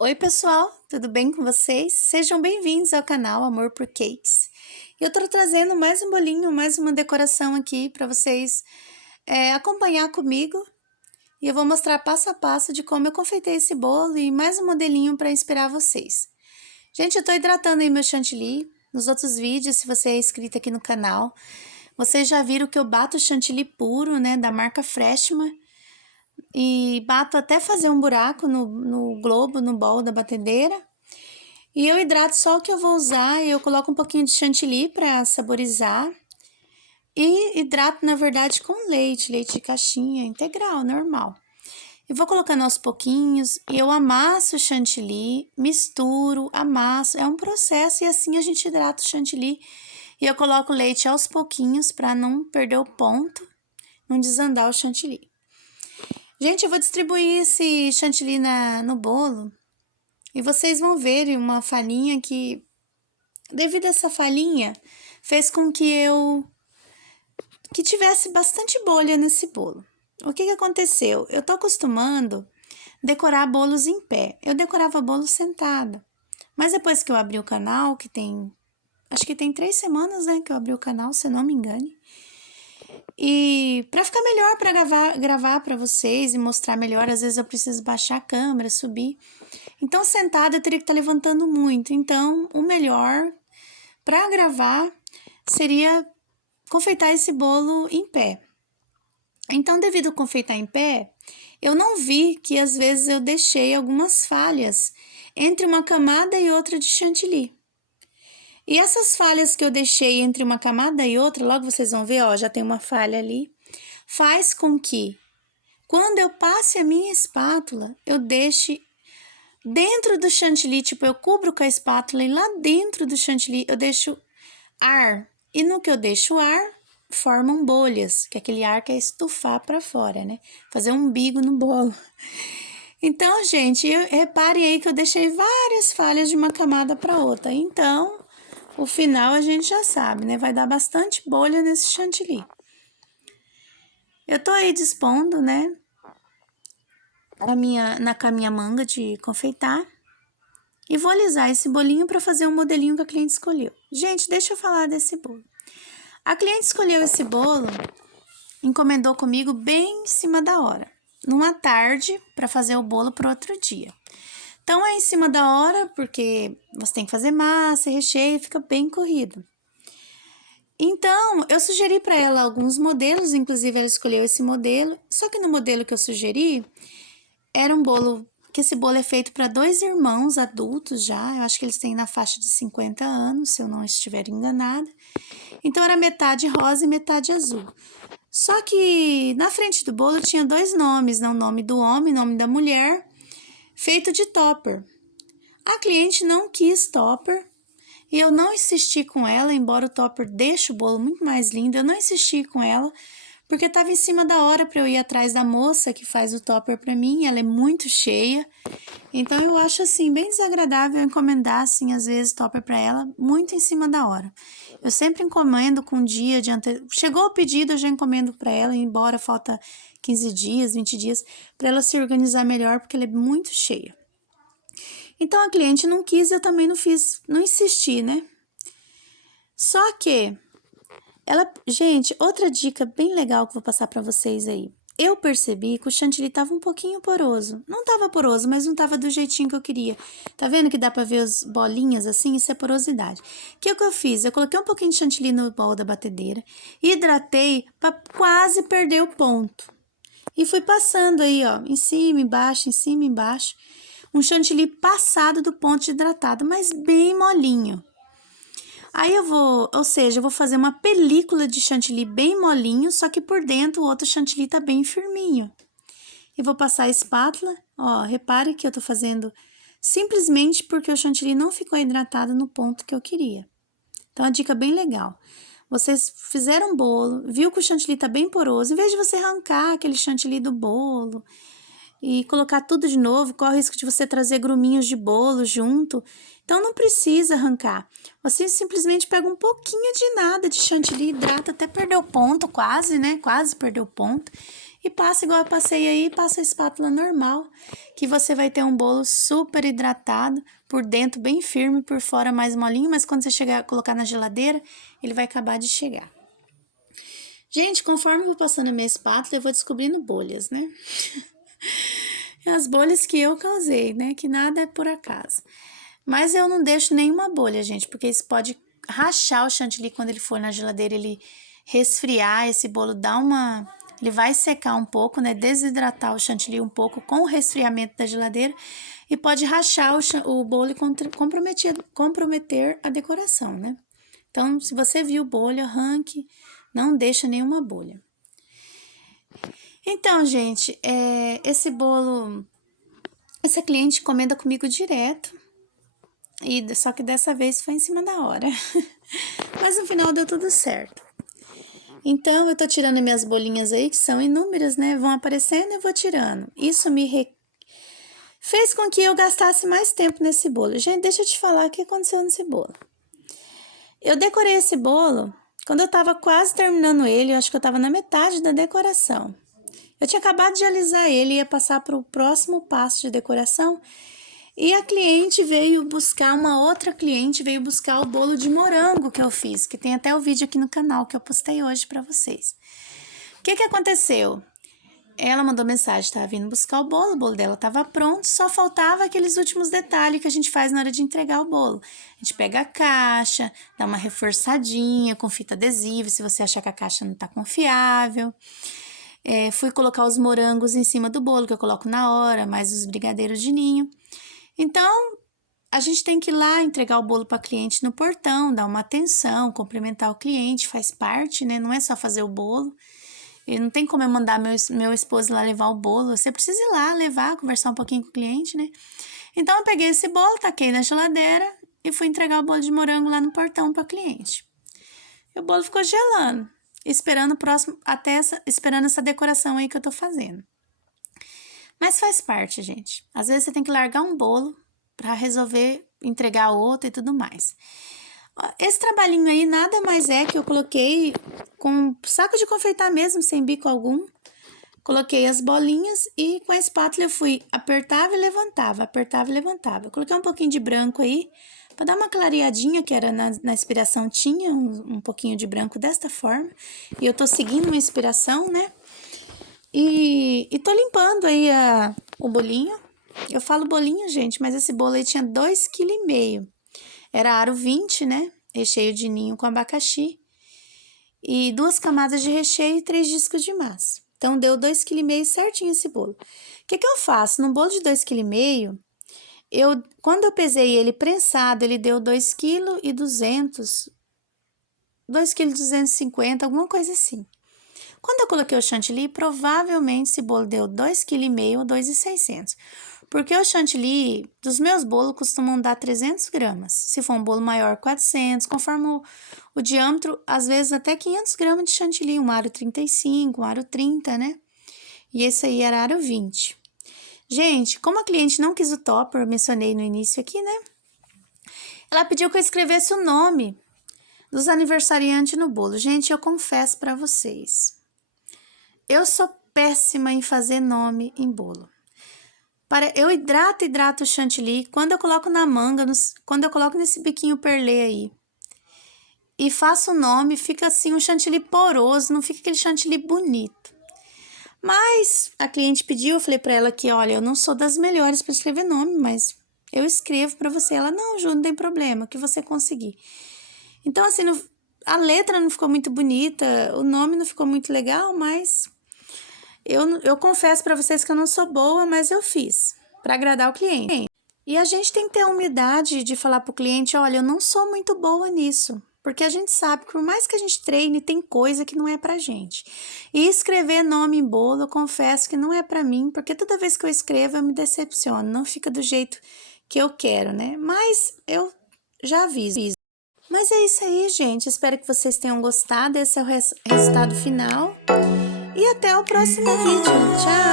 Oi, pessoal, tudo bem com vocês? Sejam bem-vindos ao canal Amor por Cakes. Eu tô trazendo mais um bolinho, mais uma decoração aqui para vocês acompanhar comigo. E eu vou mostrar passo a passo de como eu confeitei esse bolo e mais um modelinho para inspirar vocês. Gente, eu tô hidratando aí meu chantilly. Nos outros vídeos, se você é inscrito aqui no canal, vocês já viram que eu bato chantilly puro, né, da marca Freshman. E bato até fazer um buraco no globo, no bowl da batedeira. E eu hidrato só o que eu vou usar, eu coloco um pouquinho de chantilly para saborizar. E hidrato, na verdade, com leite de caixinha integral, normal. E vou colocando aos pouquinhos, e eu amasso o chantilly, misturo, amasso, é um processo, e assim a gente hidrata o chantilly. E eu coloco leite aos pouquinhos para não perder o ponto, não desandar o chantilly. Gente, eu vou distribuir esse chantilly no bolo, e vocês vão ver uma falhinha que, devido a essa falhinha, fez com que tivesse bastante bolha nesse bolo. O que aconteceu? Eu tô acostumando decorar bolos em pé. Eu decorava bolo sentada. Mas depois que eu abri o canal, acho que tem 3 semanas, né, que eu abri o canal, se eu não me engane. E para ficar melhor para gravar para vocês e mostrar melhor, às vezes eu preciso baixar a câmera, subir. Então, sentada eu teria que estar levantando muito. Então, o melhor para gravar seria confeitar esse bolo em pé. Então, devido a confeitar em pé, eu não vi que às vezes eu deixei algumas falhas entre uma camada e outra de chantilly. E essas falhas que eu deixei entre uma camada e outra, logo vocês vão ver, ó, já tem uma falha ali, faz com que, quando eu passe a minha espátula, eu deixe dentro do chantilly, tipo, eu cubro com a espátula e lá dentro do chantilly eu deixo ar. E no que eu deixo ar, formam bolhas, que é aquele ar que é estufar para fora, né? Fazer um umbigo no bolo. Então, gente, reparem aí que eu deixei várias falhas de uma camada para outra. Então, o final a gente já sabe, né? Vai dar bastante bolha nesse chantilly. Eu tô aí dispondo, né? Com a minha manga de confeitar. E vou alisar esse bolinho para fazer um modelinho que a cliente escolheu. Gente, deixa eu falar desse bolo. A cliente escolheu esse bolo, encomendou comigo bem em cima da hora, numa tarde, para fazer o bolo para outro dia. Então, é em cima da hora, porque você tem que fazer massa e recheio, fica bem corrido. Então, eu sugeri para ela alguns modelos, inclusive ela escolheu esse modelo, só que no modelo que eu sugeri, era um bolo, que esse bolo é feito para 2 irmãos adultos já, eu acho que eles têm na faixa de 50 anos, se eu não estiver enganada. Então, era metade rosa e metade azul. Só que na frente do bolo tinha 2 nomes, né? O nome do homem e o nome da mulher, feito de topper. A cliente não quis topper e eu não insisti com ela, embora o topper deixe o bolo muito mais lindo, eu não insisti com ela, porque estava em cima da hora para eu ir atrás da moça que faz o topper para mim, ela é muito cheia. Então, eu acho, assim, bem desagradável encomendar, assim, às vezes, topper para ela, muito em cima da hora. Eu sempre encomendo com um dia de Chegou o pedido, eu já encomendo para ela, embora falta 15 dias, 20 dias, para ela se organizar melhor, porque ela é muito cheia. Então, a cliente não quis, eu também não insisti, né? Só que, gente, outra dica bem legal que eu vou passar para vocês aí. Eu percebi que o chantilly tava um pouquinho poroso. Não tava poroso, mas não tava do jeitinho que eu queria. Tá vendo que dá pra ver as bolinhas assim? Isso é porosidade. O que eu fiz? Eu coloquei um pouquinho de chantilly no bol da batedeira, hidratei pra quase perder o ponto. E fui passando aí, ó, em cima, embaixo. Um chantilly passado do ponto de hidratado, mas bem molinho. Aí eu vou fazer uma película de chantilly bem molinho, só que por dentro o outro chantilly tá bem firminho. E vou passar a espátula, ó, repare que eu tô fazendo simplesmente porque o chantilly não ficou hidratado no ponto que eu queria. Então, a dica bem legal. Vocês fizeram um bolo, viu que o chantilly tá bem poroso, em vez de você arrancar aquele chantilly do bolo e colocar tudo de novo, corre o risco de você trazer gruminhos de bolo junto. Então, não precisa arrancar. Você simplesmente pega um pouquinho de nada de chantilly, hidrata até perder o ponto, quase, né? Quase perdeu o ponto. e passa igual eu passei aí, passa a espátula normal, que você vai ter um bolo super hidratado, por dentro bem firme, por fora mais molinho, mas quando você chegar a colocar na geladeira, ele vai acabar de chegar. Gente, conforme eu vou passando a minha espátula, eu vou descobrindo bolhas, né? As bolhas que eu causei, né? Que nada é por acaso. Mas eu não deixo nenhuma bolha, gente, porque isso pode rachar o chantilly quando ele for na geladeira, ele resfriar, esse bolo dá uma... Ele vai secar um pouco, né? Desidratar o chantilly um pouco com o resfriamento da geladeira e pode rachar o bolo e comprometer a decoração, né? Então, se você viu bolha, arranque, não deixa nenhuma bolha. Então, gente, esse bolo, essa cliente encomenda comigo direto, só que dessa vez foi em cima da hora. Mas no final deu tudo certo. Então, eu tô tirando minhas bolinhas aí, que são inúmeras, né? Vão aparecendo e eu vou tirando. Isso fez com que eu gastasse mais tempo nesse bolo. Gente, deixa eu te falar o que aconteceu nesse bolo. Eu decorei esse bolo, quando eu tava quase terminando ele, eu acho que eu tava na metade da decoração. Eu tinha acabado de alisar ele, ia passar para o próximo passo de decoração. E a cliente veio buscar, uma outra cliente veio buscar o bolo de morango que eu fiz, que tem até o vídeo aqui no canal que eu postei hoje para vocês. O que aconteceu? Ela mandou mensagem, estava vindo buscar o bolo dela estava pronto, só faltava aqueles últimos detalhes que a gente faz na hora de entregar o bolo. A gente pega a caixa, dá uma reforçadinha com fita adesiva, se você achar que a caixa não está confiável. Fui colocar os morangos em cima do bolo, que eu coloco na hora, mais os brigadeiros de ninho. Então, a gente tem que ir lá entregar o bolo para a cliente no portão, dar uma atenção, cumprimentar o cliente, faz parte, né? Não é só fazer o bolo. E não tem como eu mandar meu esposo lá levar o bolo. Você precisa ir lá levar, conversar um pouquinho com o cliente, né? Então, eu peguei esse bolo, taquei na geladeira e fui entregar o bolo de morango lá no portão para a cliente. E o bolo ficou gelando, esperando esperando essa decoração aí que eu tô fazendo. Mas faz parte, gente. Às vezes você tem que largar um bolo para resolver entregar outro e tudo mais. Esse trabalhinho aí nada mais é que eu coloquei com saco de confeitar mesmo, sem bico algum. Coloquei as bolinhas e com a espátula eu fui apertava e levantava, apertava e levantava. Eu coloquei um pouquinho de branco aí para dar uma clareadinha, que era na inspiração tinha um pouquinho de branco desta forma. E eu tô seguindo uma inspiração, né? E tô limpando aí o bolinho. Eu falo bolinho, gente, mas esse bolo aí tinha 2,5 kg. Era aro 20, né? Recheio de ninho com abacaxi. E 2 camadas de recheio e 3 discos de massa. Então, deu 2,5 kg certinho esse bolo. O que eu faço? No bolo de 2,5 kg, quando eu pesei ele prensado, ele deu 2,2 kg, 2,250 kg, alguma coisa assim. Quando eu coloquei o chantilly, provavelmente esse bolo deu 2,5 kg ou 2,600 kg. Porque o chantilly dos meus bolos costumam dar 300 gramas. Se for um bolo maior, 400, conforme o diâmetro, às vezes até 500 gramas de chantilly, um aro 35, um aro 30, né? E esse aí era aro 20. Gente, como a cliente não quis o topper, eu mencionei no início aqui, né? Ela pediu que eu escrevesse o nome dos aniversariantes no bolo. Gente, eu confesso para vocês, eu sou péssima em fazer nome em bolo. Eu hidrato o chantilly, quando eu coloco na manga, quando eu coloco nesse biquinho perlê aí, e faço o nome, fica assim um chantilly poroso, não fica aquele chantilly bonito. Mas a cliente pediu, eu falei para ela que, olha, eu não sou das melhores para escrever nome, mas eu escrevo para você. Ela, não, Ju, não tem problema, que você conseguir. Então, assim, a letra não ficou muito bonita, o nome não ficou muito legal, mas eu confesso para vocês que eu não sou boa, mas eu fiz para agradar o cliente. E a gente tem que ter a humildade de falar para o cliente, olha, eu não sou muito boa nisso. Porque a gente sabe que por mais que a gente treine, tem coisa que não é pra gente. E escrever nome em bolo, eu confesso que não é pra mim, porque toda vez que eu escrevo eu me decepciono, não fica do jeito que eu quero, né? Mas eu já aviso. Mas é isso aí, gente. Espero que vocês tenham gostado. Esse é o resultado final. E até o próximo vídeo. Tchau!